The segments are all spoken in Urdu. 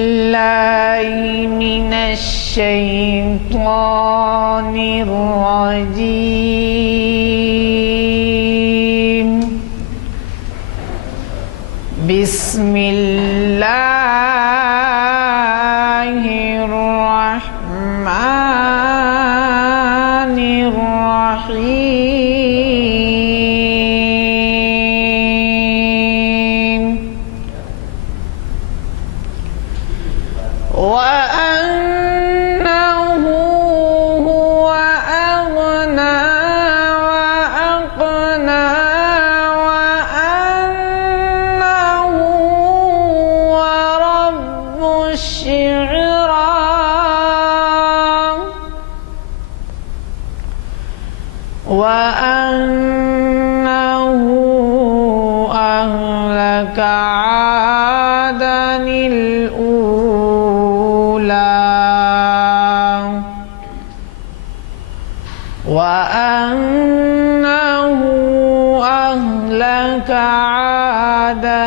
بالله من الشيطان الرجيم. بسم الله الرحمن الرحيم. وأنه هو أغنى وأقنى وأنه هو رب الشعرى وأنه أهلك عادا وأنه أهلك عادا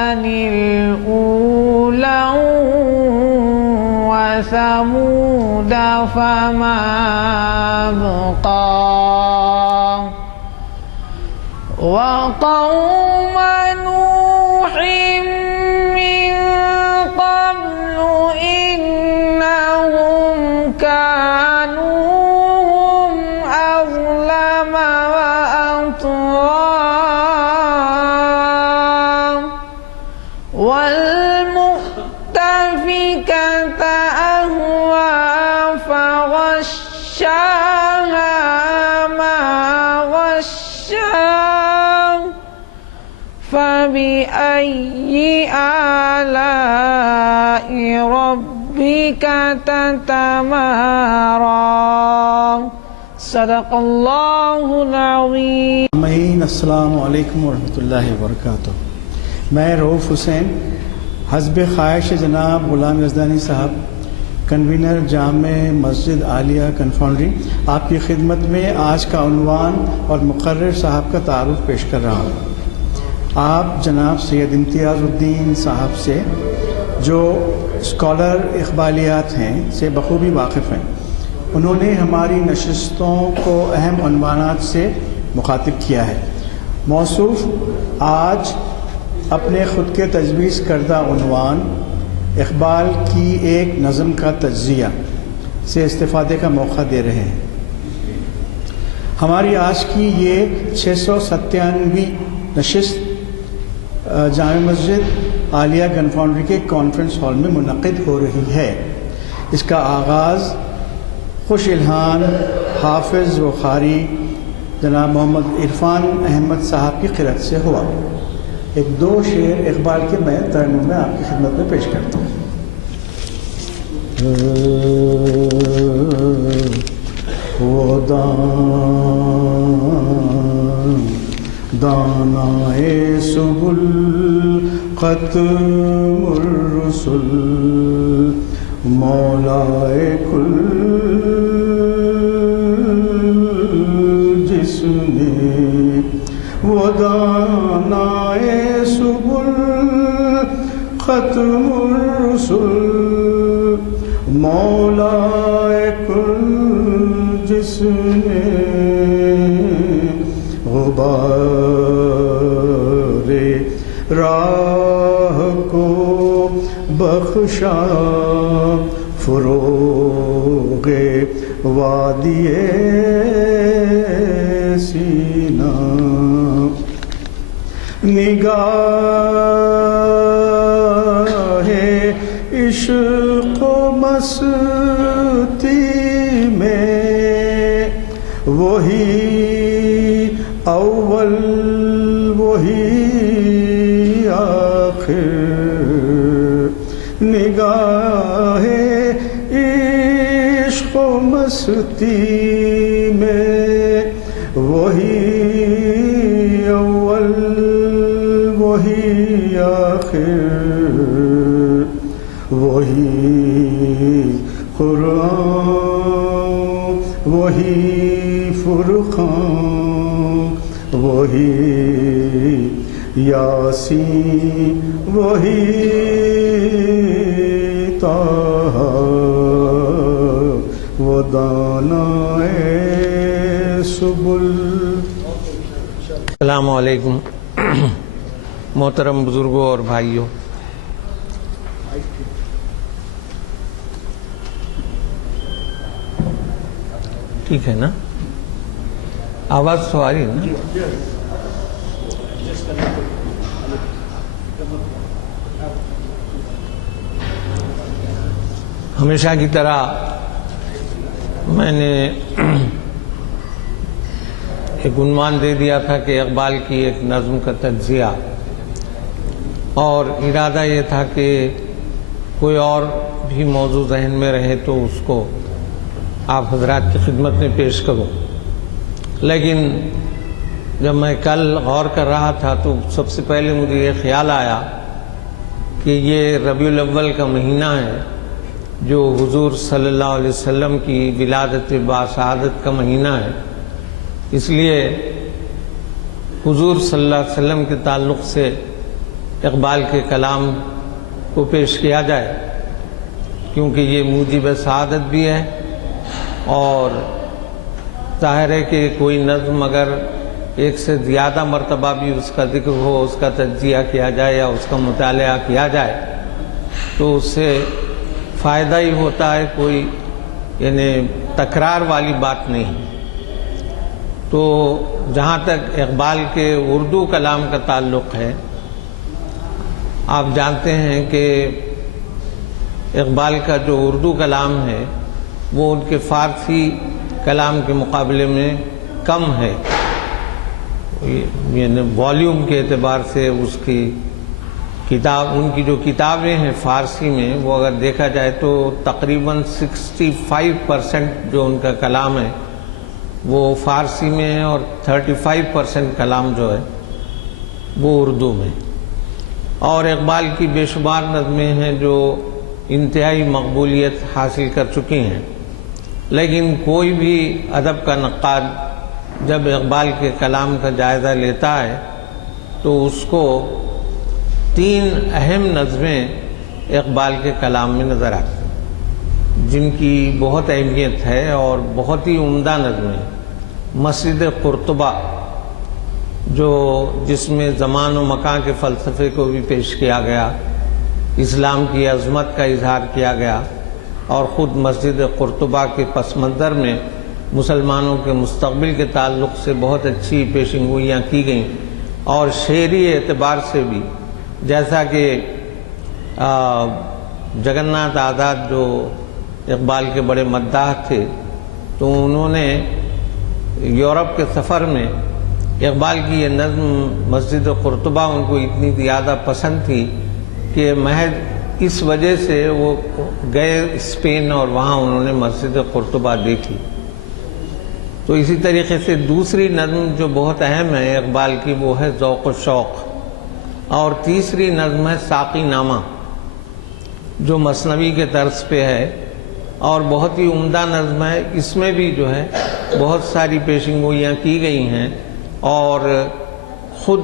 الأولى وثمود فما أبقى وقوم نوح من قبل إنهم كانوا والمؤتفكة أهوى فغشاها ما غشا فبأي آلاء ربك تتمارى. صدق اللہ العظیم. السلام علیکم ورحمۃ اللہ وبرکاتہ. میں رؤوف حسین حسب خواہش جناب غلام یزدانی صاحب کنوینر جامع مسجد عالیہ کنفاؤنڈری آپ کی خدمت میں آج کا عنوان اور مقرر صاحب کا تعارف پیش کر رہا ہوں. آپ جناب سید امتیاز الدین صاحب سے جو اسکالر اقبالیات ہیں سے بخوبی واقف ہیں. انہوں نے ہماری نشستوں کو اہم عنوانات سے مخاطب کیا ہے. موصوف آج اپنے خود کے تجویز کردہ عنوان اقبال کی ایک نظم کا تجزیہ سے استفادے کا موقع دے رہے ہیں. ہماری آج کی یہ 697ویں نشست جامع مسجد عالیہ کنفاؤنڈری کے کانفرنس ہال میں منعقد ہو رہی ہے. اس کا آغاز خوش الہان حافظ و قاری جناب محمد عرفان احمد صاحب کی قرأت سے ہوا. ایک دو شعر اقبال کے میں ترنم میں آپ کی خدمت میں پیش کرتا ہوں. وہ دانائے سبل ختم الرسل مولائے کل وہ دانائے سبل ختم الرسل مولائے کل جس نے غبار راہ کو بخشا فروغ وادی سینا نگاہ عشق و مستی میں وہی اول وہی آخر نگاہ عشق و مستی میں وہی اول وہی آخر وہی قرآن وہی فرقان وہی یاسین وہی طه وہ دانائے سبل. السلام علیکم محترم بزرگوں اور بھائیوں. ٹھیک ہے نا؟ آواز تو آ رہی ہے نا؟ ہمیشہ کی طرح میں نے ایک عنوان دے دیا تھا کہ اقبال کی ایک نظم کا تجزیہ، اور ارادہ یہ تھا کہ کوئی اور بھی موضوع ذہن میں رہے تو اس کو آپ حضرات کی خدمت میں پیش کروں. لیکن جب میں کل غور کر رہا تھا تو سب سے پہلے مجھے یہ خیال آیا کہ یہ ربیع الاول کا مہینہ ہے جو حضور صلی اللہ علیہ وسلم کی ولادت باسعادت کا مہینہ ہے. اس لیے حضور صلی اللہ علیہ وسلم کے تعلق سے اقبال کے کلام کو پیش کیا جائے، کیونکہ یہ موجب سعادت بھی ہے، اور ظاہر ہے کہ کوئی نظم اگر ایک سے زیادہ مرتبہ بھی اس کا ذکر ہو، اس کا تجزیہ کیا جائے یا اس کا مطالعہ کیا جائے تو اس سے فائدہ ہی ہوتا ہے، کوئی یعنی تکرار والی بات نہیں. تو جہاں تک اقبال کے اردو کلام کا تعلق ہے، آپ جانتے ہیں کہ اقبال کا جو اردو کلام ہے وہ ان کے فارسی کلام کے مقابلے میں کم ہے، یعنی والیوم کے اعتبار سے اس کی ان کی جو کتابیں ہیں فارسی میں، وہ اگر دیکھا جائے تو تقریباً 65% جو ان کا کلام ہے وہ فارسی میں ہے، اور 35% کلام جو ہے وہ اردو میں. اور اقبال کی بے شمار نظمیں ہیں جو انتہائی مقبولیت حاصل کر چکی ہیں. لیکن کوئی بھی ادب کا نقاد جب اقبال کے کلام کا جائزہ لیتا ہے تو اس کو 3 اہم نظمیں اقبال کے کلام میں نظر آتی ہیں جن کی بہت اہمیت ہے اور بہت ہی عمدہ نظمیں. مسجد قرطبہ، جو جس میں زمان و مکان کے فلسفے کو بھی پیش کیا گیا، اسلام کی عظمت کا اظہار کیا گیا، اور خود مسجد قرطبہ کے پس منظر میں مسلمانوں کے مستقبل کے تعلق سے بہت اچھی پیشنگوئیاں کی گئیں. اور شعری اعتبار سے بھی، جیسا کہ جگناتھ آزاد جو اقبال کے بڑے مداح تھے، تو انہوں نے یورپ کے سفر میں اقبال کی یہ نظم مسجد قرطبہ ان کو اتنی زیادہ پسند تھی کہ محض اس وجہ سے وہ گئے اسپین اور وہاں انہوں نے مسجد قرطبہ دیکھی. تو اسی طریقے سے دوسری نظم جو بہت اہم ہے اقبال کی وہ ہے ذوق و شوق، اور تیسری نظم ہے ساقی نامہ جو مثنوی کے طرز پہ ہے اور بہت ہی عمدہ نظم ہے. اس میں بھی جو ہے بہت ساری پیشنگوئیاں کی گئی ہیں، اور خود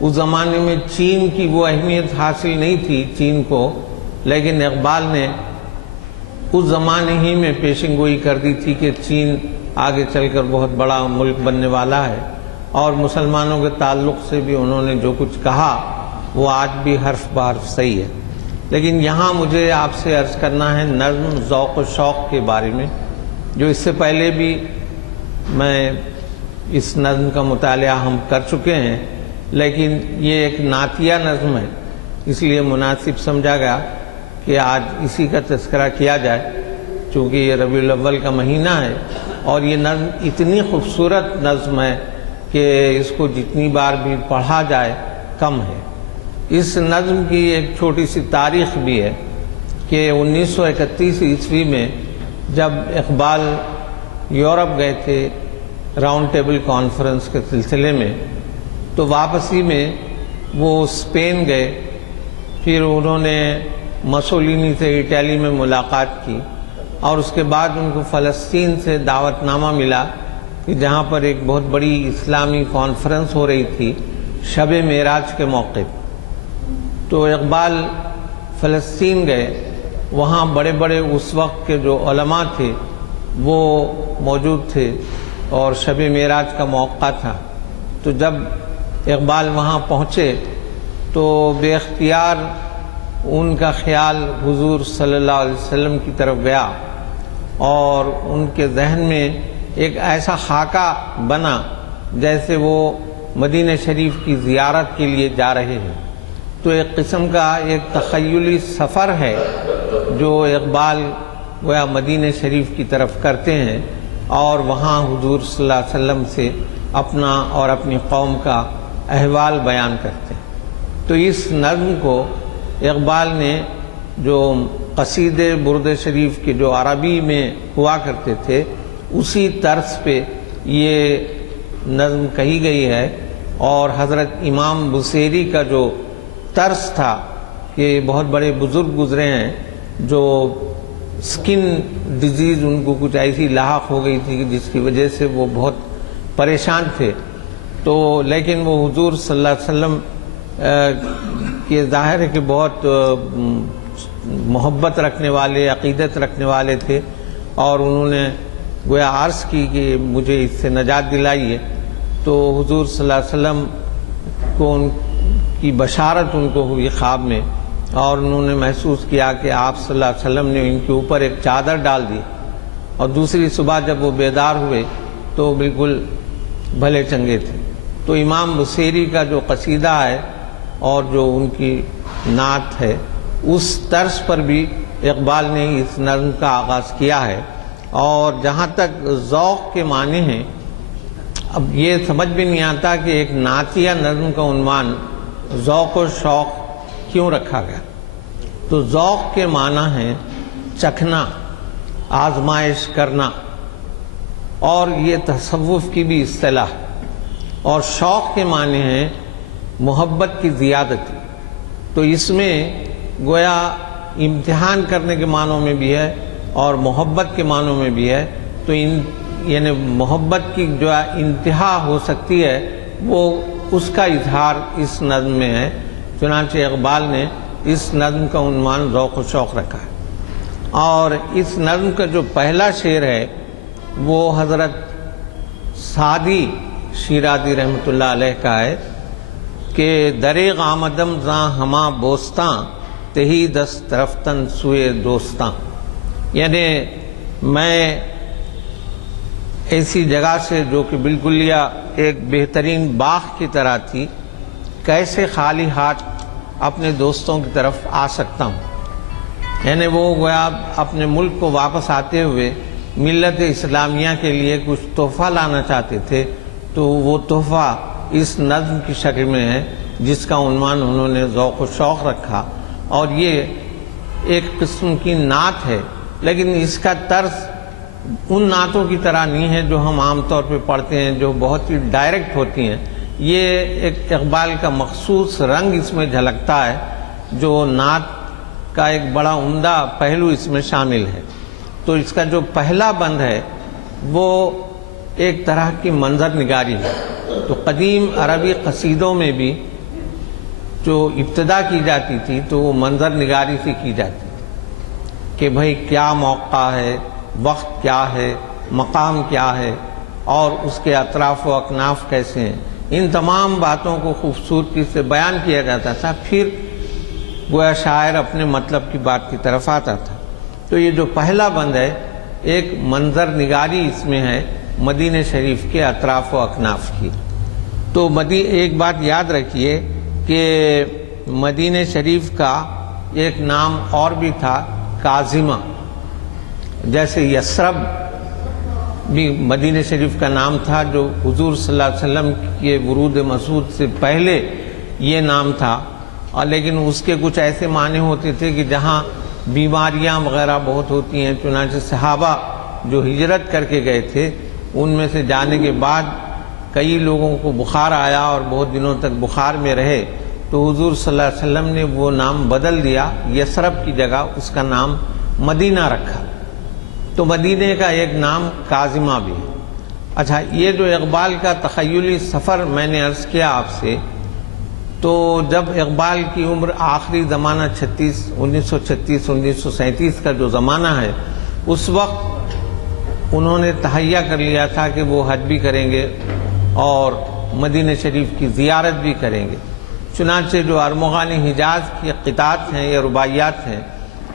اس زمانے میں چین کی وہ اہمیت حاصل نہیں تھی چین کو، لیکن اقبال نے اس زمانے ہی میں پیشنگوئی کر دی تھی کہ چین آگے چل کر بہت بڑا ملک بننے والا ہے، اور مسلمانوں کے تعلق سے بھی انہوں نے جو کچھ کہا وہ آج بھی حرف بحرف صحیح ہے. لیکن یہاں مجھے آپ سے عرض کرنا ہے نظم ذوق و شوق کے بارے میں، جو اس سے پہلے بھی میں اس نظم کا مطالعہ ہم کر چکے ہیں، لیکن یہ ایک نعتیہ نظم ہے، اس لیے مناسب سمجھا گیا کہ آج اسی کا تذکرہ کیا جائے، چونکہ یہ ربیع الاول کا مہینہ ہے اور یہ نظم اتنی خوبصورت نظم ہے کہ اس کو جتنی بار بھی پڑھا جائے کم ہے. اس نظم کی ایک چھوٹی سی تاریخ بھی ہے کہ 1931 عیسوی میں جب اقبال یورپ گئے تھے راؤنڈ ٹیبل کانفرنس کے سلسلے میں، تو واپسی میں وہ اسپین گئے، پھر انہوں نے مسولینی سے اٹلی میں ملاقات کی، اور اس کے بعد ان کو فلسطین سے دعوت نامہ ملا کہ جہاں پر ایک بہت بڑی اسلامی کانفرنس ہو رہی تھی شب معراج کے موقع. تو اقبال فلسطین گئے وہاں بڑے بڑے اس وقت کے جو علماء تھے وہ موجود تھے اور شب معراج کا موقع تھا. تو جب اقبال وہاں پہنچے تو بے اختیار ان کا خیال حضور صلی اللہ علیہ وسلم کی طرف گیا اور ان کے ذہن میں ایک ایسا خاکہ بنا جیسے وہ مدینہ شریف کی زیارت کے لیے جا رہے ہیں. تو ایک قسم کا ایک تخیلی سفر ہے جو اقبال گویا مدینہ شریف کی طرف کرتے ہیں اور وہاں حضور صلی اللہ علیہ وسلم سے اپنا اور اپنی قوم کا احوال بیان کرتے ہیں. تو اس نظم کو اقبال نے جو قصیدے برد شریف کے جو عربی میں ہوا کرتے تھے اسی طرز پہ یہ نظم کہی گئی ہے. اور حضرت امام بصیری کا جو طرز تھا کہ بہت بڑے بزرگ گزرے ہیں جو سکن ڈیزیز ان کو کچھ ایسی لاحق ہو گئی تھی کہ جس کی وجہ سے وہ بہت پریشان تھے. تو لیکن وہ حضور صلی اللہ علیہ وسلم کے ظاہر ہے کہ بہت محبت رکھنے والے عقیدت رکھنے والے تھے اور انہوں نے گویا عرض کی کہ مجھے اس سے نجات دلائیے. تو حضور صلی اللہ علیہ وسلم کو ان کی بشارت ان کو ہوئی خواب میں اور انہوں نے محسوس کیا کہ آپ صلی اللہ علیہ وسلم نے ان کے اوپر ایک چادر ڈال دی اور دوسری صبح جب وہ بیدار ہوئے تو بالکل بھلے چنگے تھے. تو امام بصیری کا جو قصیدہ ہے اور جو ان کی نعت ہے اس طرز پر بھی اقبال نے اس نظم کا آغاز کیا ہے. اور جہاں تک ذوق کے معنی ہیں اب یہ سمجھ بھی نہیں آتا کہ ایک نعتیہ نظم کا عنوان ذوق و شوق کیوں رکھا گیا. تو ذوق کے معنی ہیں چکھنا، آزمائش کرنا اور یہ تصوف کی بھی اصطلاح. اور شوق کے معنی ہیں محبت کی زیادتی. تو اس میں گویا امتحان کرنے کے معنوں میں بھی ہے اور محبت کے معنوں میں بھی ہے. تو یعنی محبت کی جو انتہا ہو سکتی ہے وہ اس کا اظہار اس نظم میں ہے. چنانچہ اقبال نے اس نظم کا عنوان ذوق و شوق رکھا ہے. اور اس نظم کا جو پہلا شعر ہے وہ حضرت سعدی شیرازی رحمۃ اللہ علیہ کا ہے کہ دریغ آمدم زاں ہما بوستاں تہی دست رفتن سوئے دوستاں. یعنی میں ایسی جگہ سے جو کہ بالکل ایک بہترین باغ کی طرح تھی کیسے خالی ہاتھ اپنے دوستوں کی طرف آ سکتا ہوں. یعنی وہ گویا اپنے ملک کو واپس آتے ہوئے ملت اسلامیہ کے لیے کچھ تحفہ لانا چاہتے تھے. تو وہ تحفہ اس نظم کی شکل میں ہے جس کا عنوان انہوں نے ذوق و شوق رکھا. اور یہ ایک قسم کی نعت ہے لیکن اس کا طرز ان نعتوں کی طرح نہیں ہے جو ہم عام طور پہ پڑھتے ہیں جو بہت ہی ڈائریکٹ ہوتی ہیں. یہ ایک اقبال کا مخصوص رنگ اس میں جھلکتا ہے جو نعت کا ایک بڑا عمدہ پہلو اس میں شامل ہے. تو اس کا جو پہلا بند ہے وہ ایک طرح کی منظر نگاری ہے. تو قدیم عربی قصیدوں میں بھی جو ابتدا کی جاتی تھی تو وہ منظر نگاری سے کی جاتی تھی کہ بھئی کیا موقع ہے، وقت کیا ہے، مقام کیا ہے اور اس کے اطراف و اکناف کیسے ہیں. ان تمام باتوں کو خوبصورتی سے بیان کیا جاتا تھا. پھر گویا شاعر اپنے مطلب کی بات کی طرف آتا تھا. تو یہ جو پہلا بند ہے ایک منظر نگاری اس میں ہے مدینہ شریف کے اطراف و اکناف کی. تو ایک بات یاد رکھیے کہ مدینہ شریف کا ایک نام اور بھی تھا کاظمہ. جیسے یثرب بھی مدینہ شریف کا نام تھا جو حضور صلی اللہ علیہ وسلم کے ورود مسعود سے پہلے یہ نام تھا. اور لیکن اس کے کچھ ایسے معنی ہوتے تھے کہ جہاں بیماریاں وغیرہ بہت ہوتی ہیں. چنانچہ صحابہ جو ہجرت کر کے گئے تھے ان میں سے جانے کے بعد کئی لوگوں کو بخار آیا اور بہت دنوں تک بخار میں رہے. تو حضور صلی اللہ علیہ وسلم نے وہ نام بدل دیا، یثرب کی جگہ اس کا نام مدینہ رکھا. تو مدینہ کا ایک نام کاظمہ بھی ہے. اچھا، یہ جو اقبال کا تخیلی سفر میں نے عرض کیا آپ سے تو جب اقبال کی عمر آخری زمانہ 1936-1937 کا جو زمانہ ہے، اس وقت انہوں نے تہیہ کر لیا تھا کہ وہ حج بھی کریں گے اور مدینہ شریف کی زیارت بھی کریں گے۔ چنانچہ جو ارمغان حجاز کی قطعات ہیں یا رباعیات ہیں،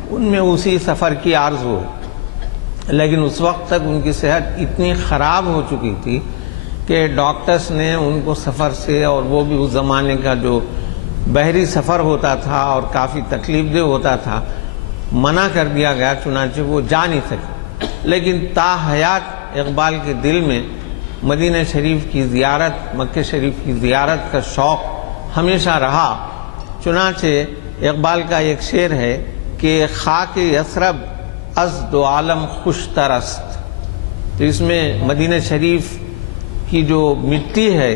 ان میں اسی سفر کی آرزو ہے، لیکن اس وقت تک ان کی صحت اتنی خراب ہو چکی تھی کہ ڈاکٹرز نے ان کو سفر سے، اور وہ بھی اس زمانے کا جو بحری سفر ہوتا تھا اور کافی تکلیف دہ ہوتا تھا، منع کر دیا گیا، چنانچہ وہ جا نہیں سکے۔ لیکن تا حیات اقبال کے دل میں مدینہ شریف کی زیارت، مکہ شریف کی زیارت کا شوق ہمیشہ رہا۔ چنانچہ اقبال کا ایک شعر ہے کہ خاک یثرب از دو عالم خوش ترست، تو اس میں مدینہ شریف کی جو مٹی ہے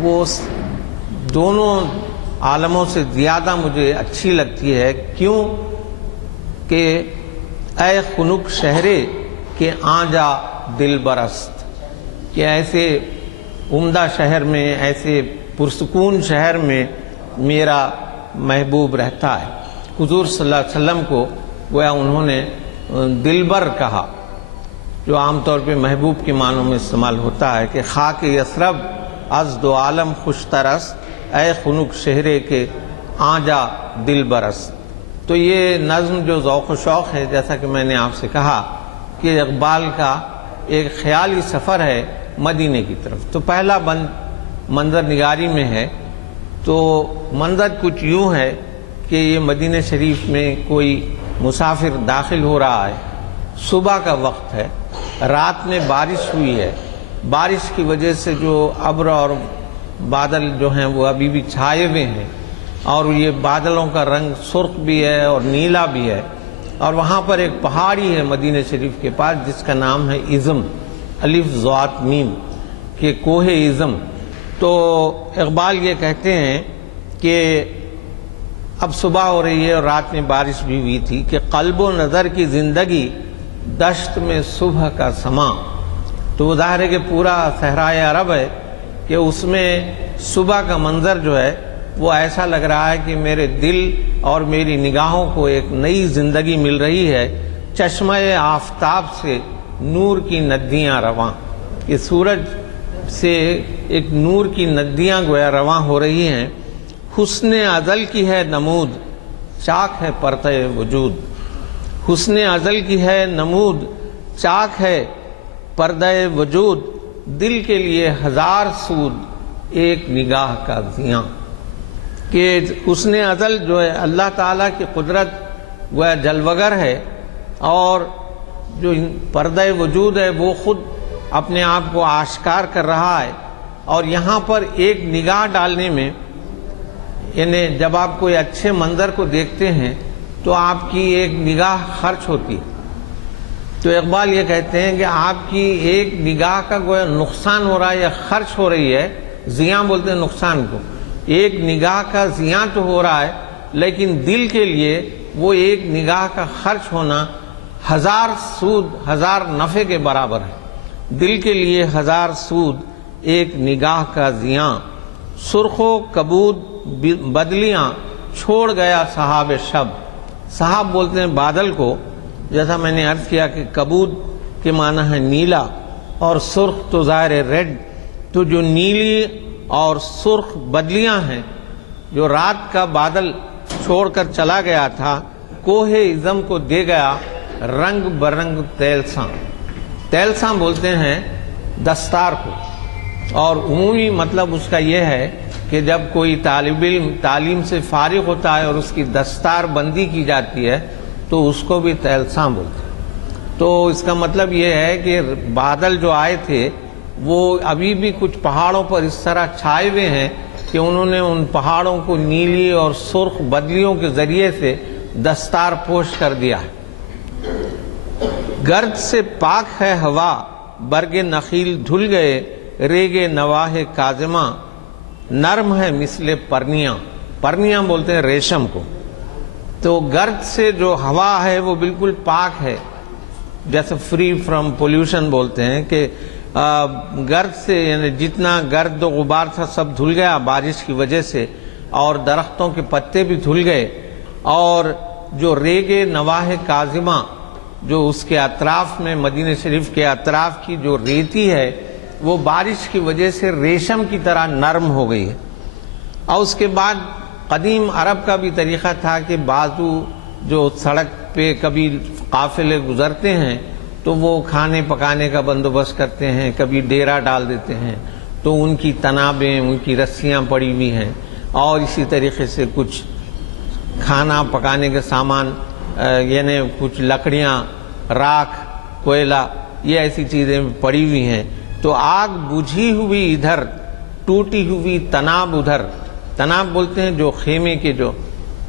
وہ دونوں عالموں سے زیادہ مجھے اچھی لگتی ہے۔ کیوں کہ اے خنک شہرے کہ آنجا دل برست، کہ ایسے عمدہ شہر میں، ایسے پرسکون شہر میں میرا محبوب رہتا ہے۔ حضور صلی اللہ علیہ وسلم کو گویا انہوں نے دلبر کہا، جو عام طور پہ محبوب کے معنوں میں استعمال ہوتا ہے کہ خاک یثرب از دو عالم خوش ترست، اے خنک شہرے کے آنجا دل برست۔ تو یہ نظم جو ذوق و شوق ہے، جیسا کہ میں نے آپ سے کہا کہ اقبال کا ایک خیالی سفر ہے مدینے کی طرف۔ تو پہلا بند منظر نگاری میں ہے، تو منظر کچھ یوں ہے کہ یہ مدینہ شریف میں کوئی مسافر داخل ہو رہا ہے، صبح کا وقت ہے، رات میں بارش ہوئی ہے، بارش کی وجہ سے جو ابر اور بادل جو ہیں وہ ابھی بھی چھائے ہوئے ہیں، اور یہ بادلوں کا رنگ سرخ بھی ہے اور نیلا بھی ہے، اور وہاں پر ایک پہاڑی ہے مدینہ شریف کے پاس جس کا نام ہے عظم، الف ضاد میم، کہ کوہ عظم۔ تو اقبال یہ کہتے ہیں کہ اب صبح ہو رہی ہے اور رات میں بارش بھی ہوئی تھی کہ قلب و نظر کی زندگی دشت میں صبح کا سما، تو وہ ظاہر ہے کہ پورا صحرائے عرب ہے کہ اس میں صبح کا منظر جو ہے وہ ایسا لگ رہا ہے کہ میرے دل اور میری نگاہوں کو ایک نئی زندگی مل رہی ہے۔ چشمہ آفتاب سے نور کی ندیاں رواں، کہ سورج سے ایک نور کی ندیاں گویا رواں ہو رہی ہیں۔ حسن ازل کی ہے نمود، چاک ہے پرتہ وجود، حسن ازل کی ہے نمود، چاک ہے پردہ وجود، دل کے لیے ہزار سود ایک نگاہ کا زیاں، کہ حسن ازل جو ہے اللہ تعالیٰ کی قدرت گویا جلوگر ہے، اور جو پردہ وجود ہے وہ خود اپنے آپ کو آشکار کر رہا ہے، اور یہاں پر ایک نگاہ ڈالنے میں، یعنی جب آپ کوئی اچھے منظر کو دیکھتے ہیں تو آپ کی ایک نگاہ خرچ ہوتی ہے۔ تو اقبال یہ کہتے ہیں کہ آپ کی ایک نگاہ کا گویا نقصان ہو رہا ہے یا خرچ ہو رہی ہے، زیاں بولتے ہیں نقصان کو، ایک نگاہ کا زیاں تو ہو رہا ہے، لیکن دل کے لیے وہ ایک نگاہ کا خرچ ہونا ہزار سود ہزار نفع کے برابر ہے۔ دل کے لیے ہزار سود ایک نگاہ کا زیاں، سرخ و کبود بدلیاں چھوڑ گیا صحاب شب، صحاب بولتے ہیں بادل کو، جیسا میں نے عرض کیا کہ کبود کے معنی ہے نیلا اور سرخ تو ظاہر ریڈ، تو جو نیلی اور سرخ بدلیاں ہیں، جو رات کا بادل چھوڑ کر چلا گیا تھا، کوہ عظم کو دے گیا رنگ برنگ تیلساں، تیلساں بولتے ہیں دستار کو، اور عمومی مطلب اس کا یہ ہے کہ جب کوئی طالب علم تعلیم سے فارغ ہوتا ہے اور اس کی دستار بندی کی جاتی ہے تو اس کو بھی تیلساں بولتے ہیں۔ تو اس کا مطلب یہ ہے کہ بادل جو آئے تھے وہ ابھی بھی کچھ پہاڑوں پر اس طرح چھائے ہوئے ہیں کہ انہوں نے ان پہاڑوں کو نیلی اور سرخ بدلیوں کے ذریعے سے دستار پوش کر دیا ہے۔ گرد سے پاک ہے ہوا، برگ نخیل دھل گئے، ریگ نواہ کاظمہ، نرم ہے مثل پرنیاں، پرنیاں بولتے ہیں ریشم کو۔ تو گرد سے جو ہوا ہے وہ بالکل پاک ہے، جیسے فری فرام پولیوشن بولتے ہیں، کہ گرد سے یعنی جتنا گرد و غبار تھا سب دھل گیا بارش کی وجہ سے، اور درختوں کے پتے بھی دھل گئے، اور جو ریگے نواح کاظمہ جو اس کے اطراف میں مدینہ شریف کے اطراف کی جو ریتی ہے وہ بارش کی وجہ سے ریشم کی طرح نرم ہو گئی ہے۔ اور اس کے بعد قدیم عرب کا بھی طریقہ تھا کہ بعضو جو سڑک پہ کبھی قافلے گزرتے ہیں تو وہ کھانے پکانے کا بندوبست کرتے ہیں، کبھی ڈیرا ڈال دیتے ہیں، تو ان کی تنابیں، ان کی رسیاں پڑی ہوئی ہیں، اور اسی طریقے سے کچھ کھانا پکانے کے سامان، یعنی کچھ لکڑیاں، راکھ، کوئلہ، یہ ایسی چیزیں پڑی ہوئی ہیں۔ تو آگ بجھی ہوئی ادھر، ٹوٹی ہوئی تناب ادھر، تناب بولتے ہیں جو خیمے کے جو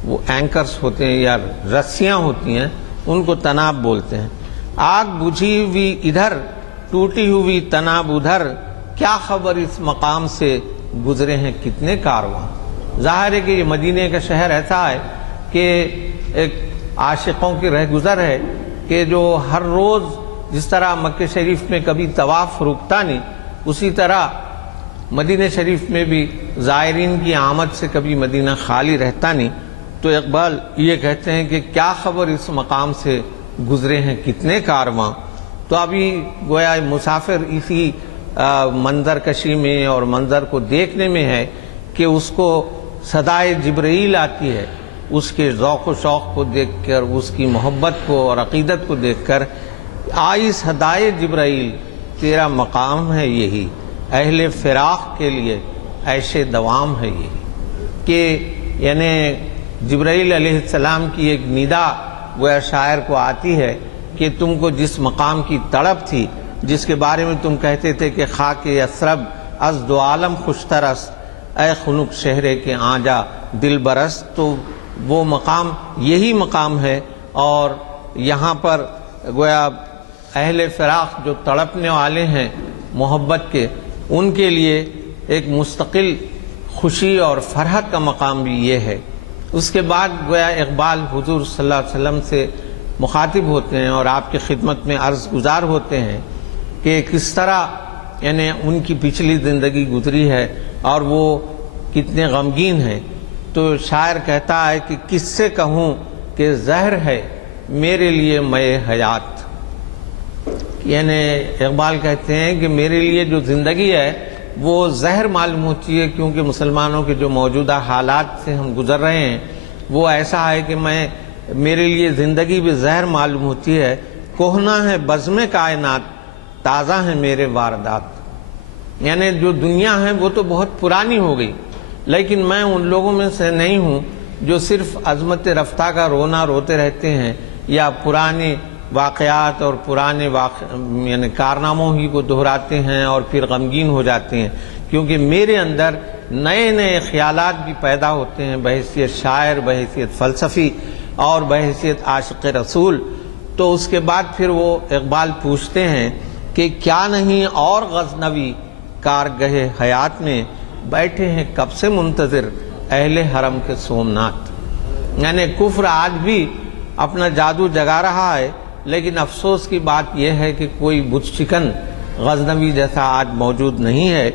وہ اینکرز ہوتے ہیں یا رسیاں ہوتی ہیں ان کو تناب بولتے ہیں۔ آگ بجھی ہوئی ادھر، ٹوٹی ہوئی تناب ادھر، کیا خبر اس مقام سے گزرے ہیں کتنے کارواں۔ ظاہر ہے کہ یہ مدینے کا شہر ایسا ہے کہ ایک عاشقوں کی رہگزر ہے کہ جو ہر روز جس طرح مکہ شریف میں کبھی طواف رکتا نہیں، اسی طرح مدینہ شریف میں بھی زائرین کی آمد سے کبھی مدینہ خالی رہتا نہیں۔ تو اقبال یہ کہتے ہیں کہ کیا خبر اس مقام سے گزرے ہیں کتنے کارواں۔ تو ابھی گویا مسافر اسی منظر کشی میں اور منظر کو دیکھنے میں ہے کہ اس کو صدائے جبرائیل آتی ہے، اس کے ذوق و شوق کو دیکھ کر، اس کی محبت کو اور عقیدت کو دیکھ کر، آئی صدائے جبرائیل تیرا مقام ہے یہی، اہل فراق کے لیے عیش دوام ہے یہی۔ کہ یعنی جبرائیل علیہ السلام کی ایک ندا گویا شاعر کو آتی ہے کہ تم کو جس مقام کی تڑپ تھی، جس کے بارے میں تم کہتے تھے کہ خاک یثرب از دو عالم خوشترست، اے خنک شہرے کے آجا دل برس، تو وہ مقام یہی مقام ہے۔ اور یہاں پر گویا اہل فراق جو تڑپنے والے ہیں محبت کے، ان کے لیے ایک مستقل خوشی اور فرحت کا مقام بھی یہ ہے۔ اس کے بعد گویا اقبال حضور صلی اللہ علیہ وسلم سے مخاطب ہوتے ہیں اور آپ کی خدمت میں عرض گزار ہوتے ہیں کہ کس طرح یعنی ان کی پچھلی زندگی گزری ہے اور وہ کتنے غمگین ہیں۔ تو شاعر کہتا ہے کہ کس سے کہوں کہ زہر ہے میرے لیے مے حیات، یعنی اقبال کہتے ہیں کہ میرے لیے جو زندگی ہے وہ زہر معلوم ہوتی ہے، کیونکہ مسلمانوں کے جو موجودہ حالات سے ہم گزر رہے ہیں وہ ایسا ہے کہ میرے لیے زندگی بھی زہر معلوم ہوتی ہے۔ کوہنا ہے بزم کائنات، تازہ ہیں میرے واردات، یعنی جو دنیا ہے وہ تو بہت پرانی ہو گئی، لیکن میں ان لوگوں میں سے نہیں ہوں جو صرف عظمت رفتہ کا رونا روتے رہتے ہیں یا پرانے واقعات اور پرانے یعنی کارناموں ہی کو دہراتے ہیں اور پھر غمگین ہو جاتے ہیں، کیونکہ میرے اندر نئے نئے خیالات بھی پیدا ہوتے ہیں بحیثیت شاعر، بحیثیت فلسفی اور بحیثیت عاشق رسول۔ تو اس کے بعد پھر وہ اقبال پوچھتے ہیں کہ کیا نہیں اور غزنوی کارگہ حیات میں بیٹھے ہیں کب سے منتظر اہل حرم کے سومنات، یعنی کفر آج بھی اپنا جادو جگا رہا ہے، لیکن افسوس کی بات یہ ہے کہ کوئی بت شکن غزنوی جیسا آج موجود نہیں ہے۔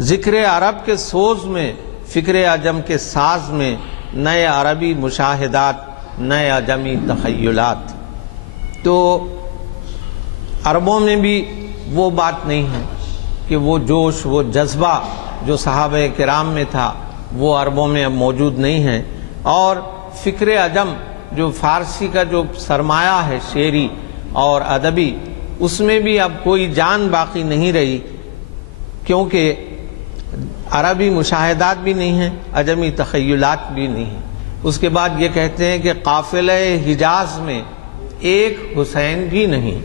ذکر عرب کے سوز میں، فکر عجم کے ساز میں، نئے عربی مشاہدات، نئے عجمی تخیلات۔ تو عربوں میں بھی وہ بات نہیں ہے کہ وہ جوش، وہ جذبہ جو صحابہ کرام میں تھا وہ عربوں میں اب موجود نہیں ہے، اور فکر عجم جو فارسی کا جو سرمایہ ہے شعری اور ادبی، اس میں بھی اب کوئی جان باقی نہیں رہی، کیونکہ عربی مشاہدات بھی نہیں ہیں، عجمی تخیلات بھی نہیں ہیں۔ اس کے بعد یہ کہتے ہیں کہ قافلہ حجاز میں ایک حسین بھی نہیں،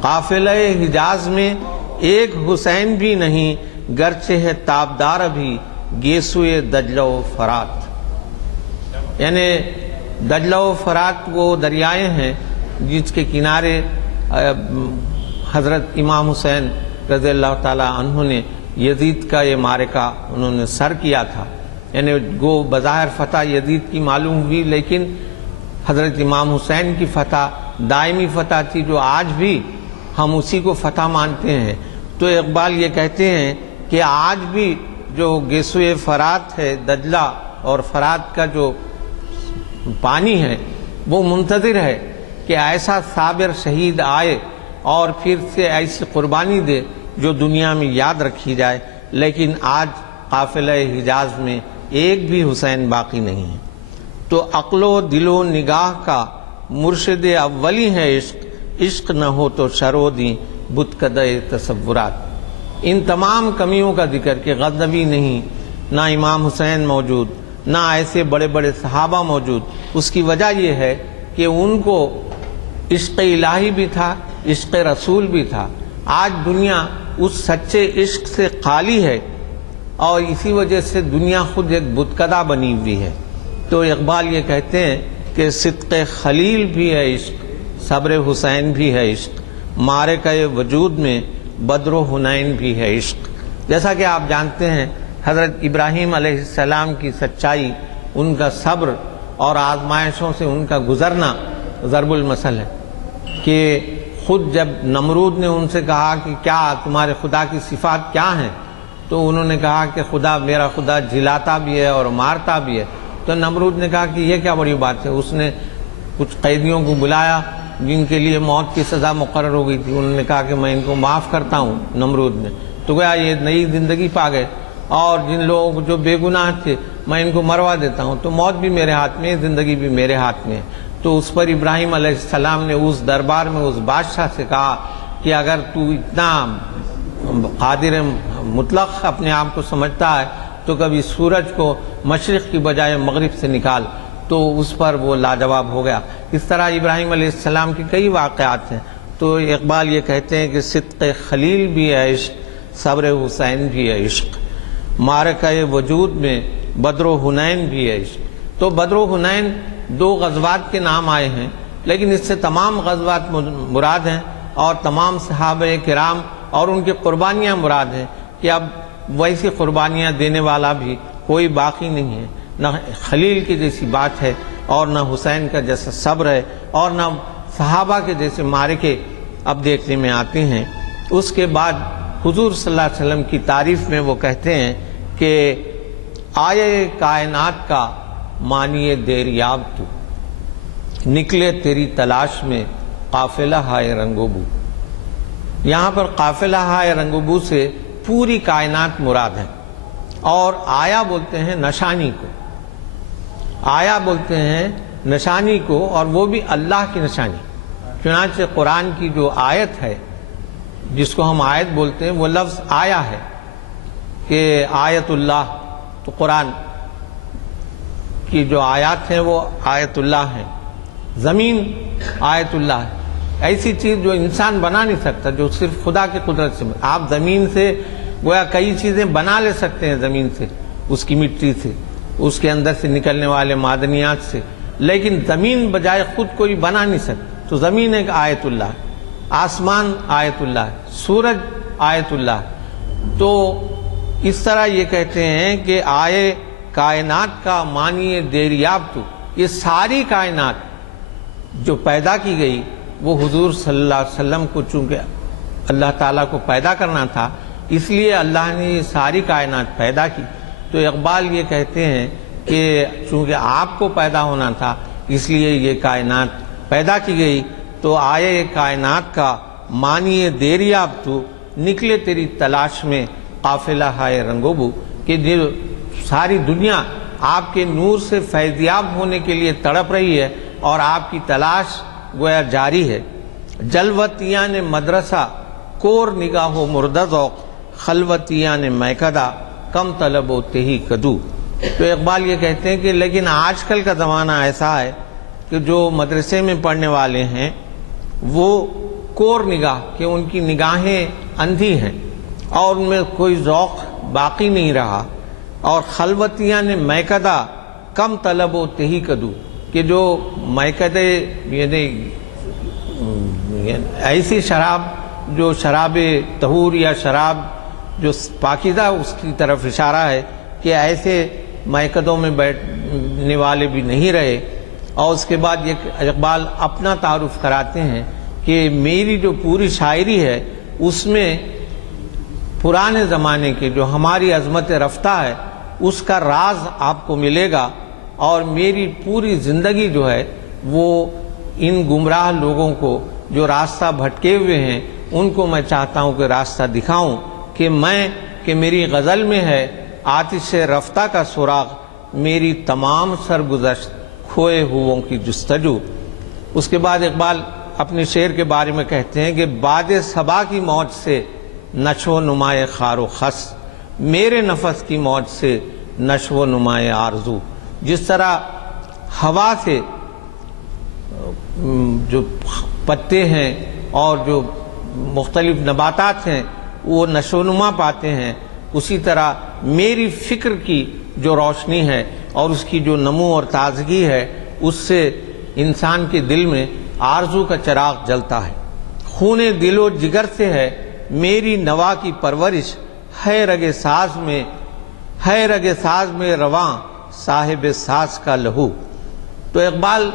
قافلہ حجاز میں ایک حسین بھی نہیں، گرچہ ہے تابدار ابھی گیسوئے دجلہ و فرات، یعنی دجلہ و فرات وہ دریائے ہیں جس کے کنارے حضرت امام حسین رضی اللہ تعالی عنہ نے یزید کا یہ معرکہ انہوں نے سر کیا تھا، یعنی گو بظاہر فتح یزید کی معلوم ہوئی، لیکن حضرت امام حسین کی فتح دائمی فتح تھی جو آج بھی ہم اسی کو فتح مانتے ہیں۔ تو اقبال یہ کہتے ہیں کہ آج بھی جو گیسوئے فرات ہے دجلہ اور فرات کا جو پانی ہے وہ منتظر ہے کہ ایسا صابر شہید آئے اور پھر سے ایسی قربانی دے جو دنیا میں یاد رکھی جائے، لیکن آج قافلہ حجاز میں ایک بھی حسین باقی نہیں ہے۔ تو عقل و دل و نگاہ کا مرشد اولی ہے عشق، عشق نہ ہو تو شرودی بت کدہ تصورات۔ ان تمام کمیوں کا ذکر کہ غزنوی نہیں، نہ امام حسین موجود، نہ ایسے بڑے بڑے صحابہ موجود، اس کی وجہ یہ ہے کہ ان کو عشق الہی بھی تھا، عشق رسول بھی تھا۔ آج دنیا اس سچے عشق سے خالی ہے اور اسی وجہ سے دنیا خود ایک بتکدہ بنی ہوئی ہے۔ تو اقبال یہ کہتے ہیں کہ صدق خلیل بھی ہے عشق، صبر حسین بھی ہے عشق، معرکہ وجود میں بدر و حنین بھی ہے عشق۔ جیسا کہ آپ جانتے ہیں حضرت ابراہیم علیہ السلام کی سچائی، ان کا صبر اور آزمائشوں سے ان کا گزرنا ضرب المثل ہے کہ خود جب نمرود نے ان سے کہا کہ کیا تمہارے خدا کی صفات کیا ہیں، تو انہوں نے کہا کہ خدا، میرا خدا جلاتا بھی ہے اور مارتا بھی ہے۔ تو نمرود نے کہا کہ یہ کیا بڑی بات ہے۔ اس نے کچھ قیدیوں کو بلایا جن کے لیے موت کی سزا مقرر ہو گئی تھی، انہوں نے کہا کہ میں ان کو معاف کرتا ہوں نمرود نے، تو گویا یہ نئی زندگی پا گئے، اور جن لوگ جو بے گناہ تھے میں ان کو مروا دیتا ہوں، تو موت بھی میرے ہاتھ میں ہے، زندگی بھی میرے ہاتھ میں ہے۔ تو اس پر ابراہیم علیہ السلام نے اس دربار میں اس بادشاہ سے کہا کہ اگر تو اتنا قادر مطلق اپنے آپ کو سمجھتا ہے تو کبھی سورج کو مشرق کی بجائے مغرب سے نکال۔ تو اس پر وہ لاجواب ہو گیا۔ اس طرح ابراہیم علیہ السلام کے کئی واقعات ہیں۔ تو اقبال یہ کہتے ہیں کہ صدق خلیل بھی ہے عشق، صبر حسین بھی ہے عشق، معرکہ وجود میں بدر و حنین بھی ہے عشق۔ تو بدر و حنین دو غزوات کے نام آئے ہیں، لیکن اس سے تمام غزوات مراد ہیں اور تمام صحابہ کرام اور ان کی قربانیاں مراد ہیں کہ اب ویسی قربانیاں دینے والا بھی کوئی باقی نہیں ہے۔ نہ خلیل کی جیسی بات ہے اور نہ حسین کا جیسا صبر ہے اور نہ صحابہ کے جیسے معرکے اب دیکھنے میں آتے ہیں۔ اس کے بعد حضور صلی اللہ علیہ وسلم کی تعریف میں وہ کہتے ہیں کہ آئے کائنات کا مانی دیریاب تو، نکلے تیری تلاش میں قافلہ ہائے رنگ و بو۔ یہاں پر قافلہ ہائے رنگ و بو سے پوری کائنات مراد ہے، اور آیا بولتے ہیں نشانی کو، آیا بولتے ہیں نشانی کو، اور وہ بھی اللہ کی نشانی۔ چنانچہ قرآن کی جو آیت ہے جس کو ہم آیت بولتے ہیں، وہ لفظ آیا ہے کہ آیت اللہ، تو قرآن کی جو آیات ہیں وہ آیت اللہ ہیں۔ زمین آیت اللہ ہے، ایسی چیز جو انسان بنا نہیں سکتا، جو صرف خدا کی قدرت سے۔ آپ زمین سے گویا کئی چیزیں بنا لے سکتے ہیں، زمین سے، اس کی مٹی سے، اس کے اندر سے نکلنے والے معدنیات سے، لیکن زمین بجائے خود کوئی بنا نہیں سکتا۔ تو زمین ایک آیت اللہ ہے، آسمان آیت اللہ ہے، سورج آیت اللہ ہے۔ تو اس طرح یہ کہتے ہیں کہ آئے کائنات کا مانی دیریاب تو، یہ ساری کائنات جو پیدا کی گئی وہ حضور صلی اللہ علیہ وسلم کو، چونکہ اللہ تعالیٰ کو پیدا کرنا تھا، اس لیے اللہ نے یہ ساری کائنات پیدا کی۔ تو اقبال یہ کہتے ہیں کہ چونکہ آپ کو پیدا ہونا تھا اس لیے یہ کائنات پیدا کی گئی۔ تو آئے کائنات کا مانی دیریاب تو، نکلے تیری تلاش میں قافلہ ہائے رنگ و بو، کہ جو ساری دنیا آپ کے نور سے فیضیاب ہونے کے لیے تڑپ رہی ہے اور آپ کی تلاش گویا جاری ہے۔ جلوتیان مدرسہ کور نگاہ و مردہ ذوق، خلوتیان میکدہ کم طلب و تہی کدو۔ تو اقبال یہ کہتے ہیں کہ لیکن آج کل کا زمانہ ایسا ہے کہ جو مدرسے میں پڑھنے والے ہیں وہ کور نگاہ، کہ ان کی نگاہیں اندھی ہیں اور ان میں کوئی ذوق باقی نہیں رہا، اور خلوتیان میکدہ کم طلب و تہی کدو، کہ جو میکدے یعنی ایسی شراب جو شراب طہور یا شراب جو پاکیزہ، اس کی طرف اشارہ ہے کہ ایسے میکدوں میں بیٹھنے والے بھی نہیں رہے۔ اور اس کے بعد یہ اقبال اپنا تعارف کراتے ہیں کہ میری جو پوری شاعری ہے اس میں پرانے زمانے کے جو ہماری عظمت رفتہ ہے اس کا راز آپ کو ملے گا، اور میری پوری زندگی جو ہے وہ ان گمراہ لوگوں کو جو راستہ بھٹکے ہوئے ہیں ان کو میں چاہتا ہوں کہ راستہ دکھاؤں، کہ میری غزل میں ہے آتش رفتہ کا سراغ، میری تمام سرگزشت کھوئے ہووں کی جستجو۔ اس کے بعد اقبال اپنے شعر کے بارے میں کہتے ہیں کہ باد صبا کی موج سے نشو و نمائے خار و خس، میرے نفس کی موج سے نشو و نمائے آرزو۔ جس طرح ہوا سے جو پتے ہیں اور جو مختلف نباتات ہیں وہ نشو و نما پاتے ہیں، اسی طرح میری فکر کی جو روشنی ہے اور اس کی جو نمو اور تازگی ہے، اس سے انسان کے دل میں آرزو کا چراغ جلتا ہے۔ خون دل و جگر سے ہے میری نوا کی پرورش، ہے رگ ساز میں رواں صاحب ساز کا لہو۔ تو اقبال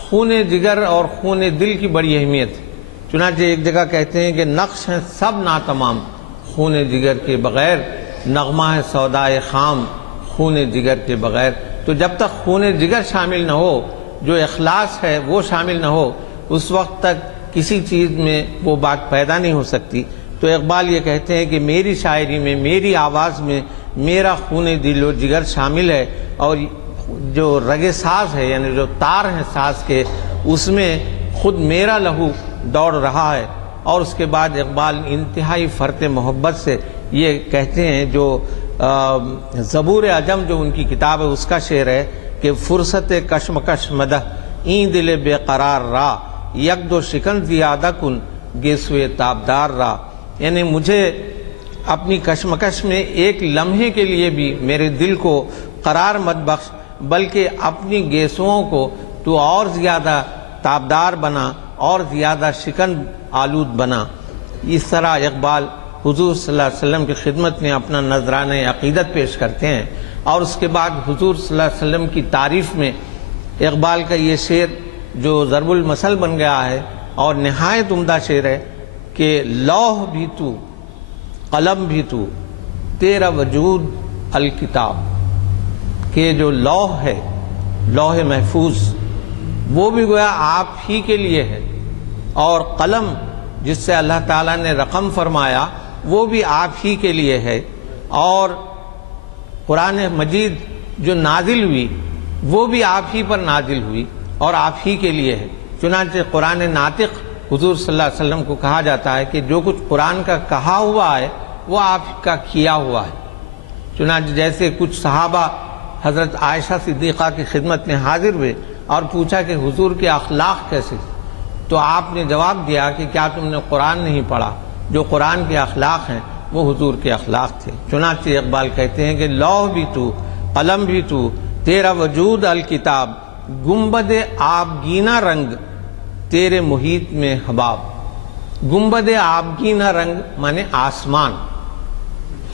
خون جگر اور خون دل کی بڑی اہمیت ہے، چنانچہ ایک جگہ کہتے ہیں کہ نقش ہیں سب ناتمام خون جگر کے بغیر، نغمہ ہے سودائے خام خون جگر کے بغیر۔ تو جب تک خون جگر شامل نہ ہو، جو اخلاص ہے وہ شامل نہ ہو، اس وقت تک کسی چیز میں وہ بات پیدا نہیں ہو سکتی۔ تو اقبال یہ کہتے ہیں کہ میری شاعری میں، میری آواز میں میرا خون دل و جگر شامل ہے، اور جو رگ ساز ہے یعنی جو تار ہیں ساز کے، اس میں خود میرا لہو دوڑ رہا ہے۔ اور اس کے بعد اقبال انتہائی فرط محبت سے یہ کہتے ہیں، جو زبور عجم جو ان کی کتاب ہے اس کا شعر ہے کہ فرصت کشمکش مدح این دل بے قرار را، یک دو شکن زیادہ کن گیسوے تابدار را۔ یعنی مجھے اپنی کشمکش میں ایک لمحے کے لیے بھی میرے دل کو قرار مت بخش، بلکہ اپنی گیسوؤں کو تو اور زیادہ تابدار بنا اور زیادہ شکن آلود بنا۔ اس طرح اقبال حضور صلی اللہ علیہ وسلم کی خدمت میں اپنا نذرانہ عقیدت پیش کرتے ہیں، اور اس کے بعد حضور صلی اللہ علیہ وسلم کی تعریف میں اقبال کا یہ شعر جو ضرب المثل بن گیا ہے اور نہایت عمدہ شعر ہے کہ لوح بھی تو قلم بھی تو تیرا وجود الکتاب، کہ جو لوح ہے، لوح محفوظ، وہ بھی گویا آپ ہی کے لیے ہے، اور قلم جس سے اللہ تعالیٰ نے رقم فرمایا وہ بھی آپ ہی کے لیے ہے، اور قرآن مجید جو نازل ہوئی وہ بھی آپ ہی پر نازل ہوئی اور آپ ہی کے لیے ہے۔ چنانچہ قرآن ناطق حضور صلی اللہ علیہ وسلم کو کہا جاتا ہے کہ جو کچھ قرآن کا کہا ہوا ہے وہ آپ کا کیا ہوا ہے۔ چنانچہ جیسے کچھ صحابہ حضرت عائشہ صدیقہ کی خدمت میں حاضر ہوئے اور پوچھا کہ حضور کے اخلاق کیسے، تو آپ نے جواب دیا کہ کیا تم نے قرآن نہیں پڑھا؟ جو قرآن کے اخلاق ہیں وہ حضور کے اخلاق تھے۔ چنانچہ اقبال کہتے ہیں کہ لوح بھی تو قلم بھی تو تیرا وجود الکتاب، گنبد آبگینہ رنگ تیرے محیط میں حباب۔ گنبد آبگینہ رنگ مانے آسمان،